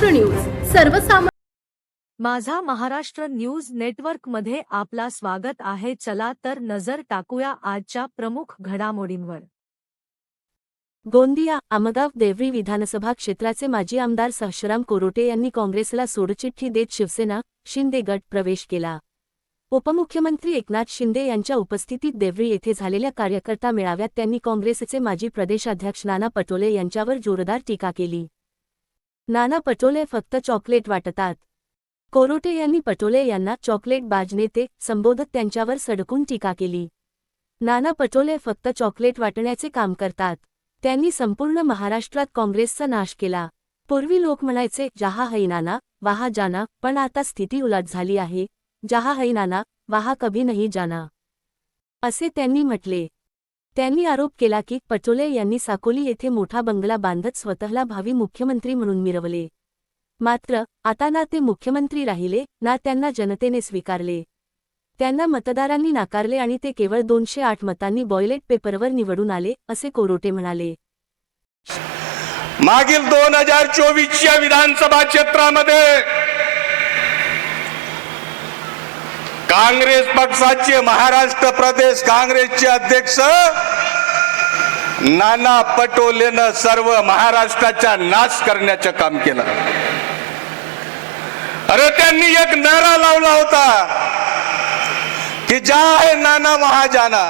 Maharashtra news सर्वसामान्य माझा Maharashtra news network मध्ये आपला स्वागत आहे। चला तर नजर टाकूया आजच्या प्रमुख घडामोडींवर। गोंदिया आमगाव देवरी विधानसभा क्षेत्राचे माजी आमदार सहशराम कोरोटे यांनी काँग्रेसला सोडचिठ्ठी देत शिवसेना शिंदे गट प्रवेश केला। उपमुख्यमंत्री एकनाथ शिंदे यांच्या उपस्थितीत देवरी येथे झालेल्या कार्यकर्ता मेळाव्यात त्यांनी काँग्रेसचे माजी प्रदेशाध्यक्ष नाना पटोले यांच्यावर जोरदार टीका केली। नाना पटोले फक्त चॉकलेट वाटतात। कोरोटे यांनी पटोले यांना चॉकलेट बाज नेते संबोधत त्यांच्यावर सडकून टीका केली। नाना पटोले फक्त चॉकलेट वाटण्याचे काम करतात। त्यांनी संपूर्ण महाराष्ट्रात काँग्रेसचा नाश केला। पूर्वी लोक म्हणायचे जहा है नाना वहा जाना, पण आता स्थिती उलट झाली आहे, जहा है नाना वहा कभी नहीं जाना, असे त्यांनी म्हटले। त्यांनी आरोप केला की पटोले यांनी साकोली येथे मोठा बंगला बांधत स्वतःला भावी मुख्यमंत्री म्हणून मिरवले। मात्र आता ना ते मुख्यमंत्री राहिले ना त्यांना जनतेने स्वीकारले। त्यांना मतदारांनी नाकारले आणि ते केवळ 208 मतांनी बॉयलेट पेपरवर निवडून आले, असे कोरोटे म्हणाले। मागील 2024च्या विधानसभा क्षेत्रामध्ये काँग्रेस पक्षाचे महाराष्ट्र प्रदेश काँग्रेसचे अध्यक्ष नाना पटोलेनं सर्व महाराष्ट्राचा नाश करण्याचे काम केलं। अरे त्यांनी एक नारा लावला होता कि जहां है नाना वहां जाना,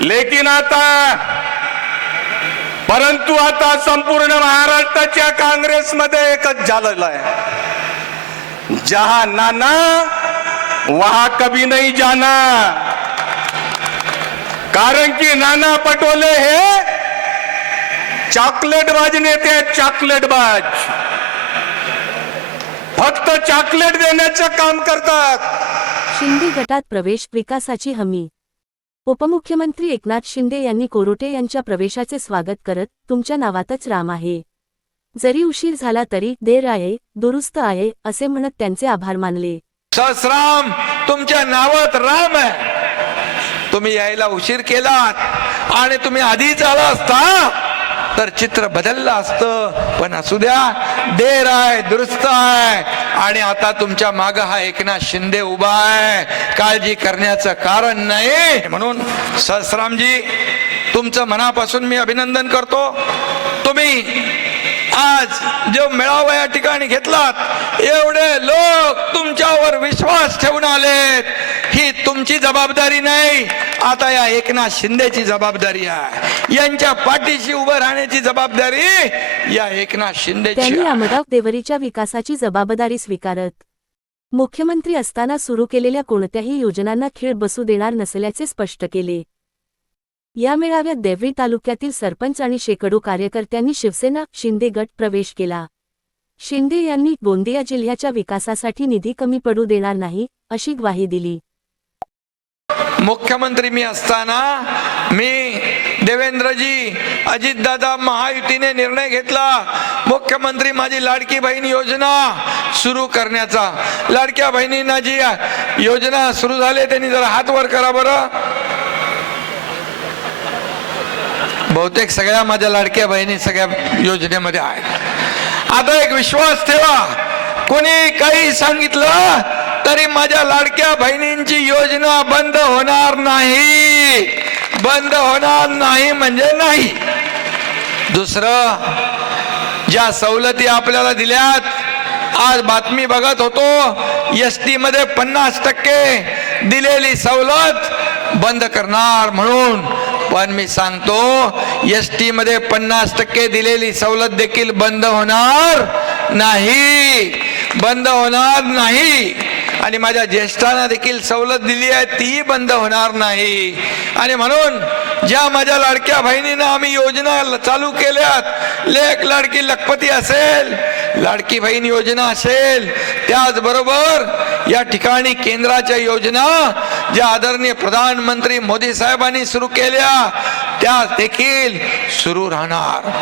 लेकिन परंतु आता संपूर्ण महाराष्ट्राच्या काँग्रेसमध्ये एकच झालेलं आहे, जहां नाना वहां कभी नहीं जाना। कारण की नाना पटोले हे चॉकलेटबाज नेते आहेत, चॉकलेटबाज, फक्त चॉकलेट देण्याचं काम करतात। शिंदे गटात प्रवेश विकासाची हमी। उपमुख्यमंत्री एकनाथ शिंदे यांनी कोरोटे यांच्या प्रवेशाचे स्वागत करत तुमच्या नावातच राम आहे, जरी उशीर झाला तरी देर आहे दुरुस्त आहे, असे म्हणत त्यांचे आभार मानले। सहस्राम तुमच्या नावात राम आहे, तुम्ही यायला उशीर केलात आणि तुम्ही आधीच आला असता तर चित्र बदललं असतं, पण असू द्या, देर आहे दुरुस्त आहे आणि आता तुमच्या मागे हा एकनाथ शिंदे उभा आहे, काळजी करण्याचं कारण नाही। म्हणून सहस्रामजी तुमचं मनापासून मी अभिनंदन करतो। तुम्ही आज जो मेळावा या ठिकाणी घेतलात, एवढे लोक तुमच्यावर विश्वास ठेवून आलेत, ही तुमची जबाबदारी नाही, आता या एकनाथ शिंदेची जबाबदारी आहे। यांच्या पाठीशी उभं राहण्याची जबाबदारी या एकनाथ शिंदेची आहे। त्यांनी आमगाव देवरीच्या विकासाची जबाबदारी स्वीकारत मुख्यमंत्री असताना सुरू केलेल्या कोणत्याही योजनांना खीळ बसू देणार नसल्याचे स्पष्ट केले। या मेळाव्यात देवरी तालुक्यातील सरपंच आणि शेकडो कार्यकर्त्यांनी शिवसेना शिंदे गट प्रवेश केला। शिंदे यांनी गोंदिया जिल्ह्याच्या विकासासाठी निधी कमी पडू देणार नाही, अशी ग्वाही दिली। मुख्यमंत्री मी असताना मी देवेंद्रजी अजितदादा महायुतीने निर्णय घेतला, मुख्यमंत्री माझी लाडकी बहीण योजना सुरू करण्याचा। लाडक्या बहिणींना जी योजना सुरू झाली त्यांनी जरा हात वर करा बरं। बहुतेक सगळ्या माझ्या लाडक्या बहिणी सगळ्या योजनेमध्ये आहेत। आता एक विश्वास ठेवा, कोणी काही सांगितलं तरी माझ्या लाडक्या बहिणींची योजना बंद होणार नाही, बंद होणार नाही म्हणजे नाही। दुसरं, ज्या सवलती आपल्याला दिल्यात, आज बातमी बघत होतो एसटी मध्ये 50% दिलेली सवलत बंद करणार म्हणून, पण मी सांगतो एसटी मध्ये 50% दिलेली सवलत देखील बंद होणार नाही, बंद होणार नाही। आणि माझ्या ज्येष्ठांना देखील सवलत दिली आहे, ती बंद होणार नाही। आणि म्हणून ज्या माझ्या लाडक्या बहिणींना आम्ही योजना चालू केल्यात, लेक लाडकी लखपती असेल, लाडकी बहीण योजना असेल, त्याचबरोबर या ठिकाणी केंद्राच्या योजना ज्या आदरणीय प्रधानमंत्री मोदी साहेबांनी सुरू केल्या त्या देखील सुरू राहणार।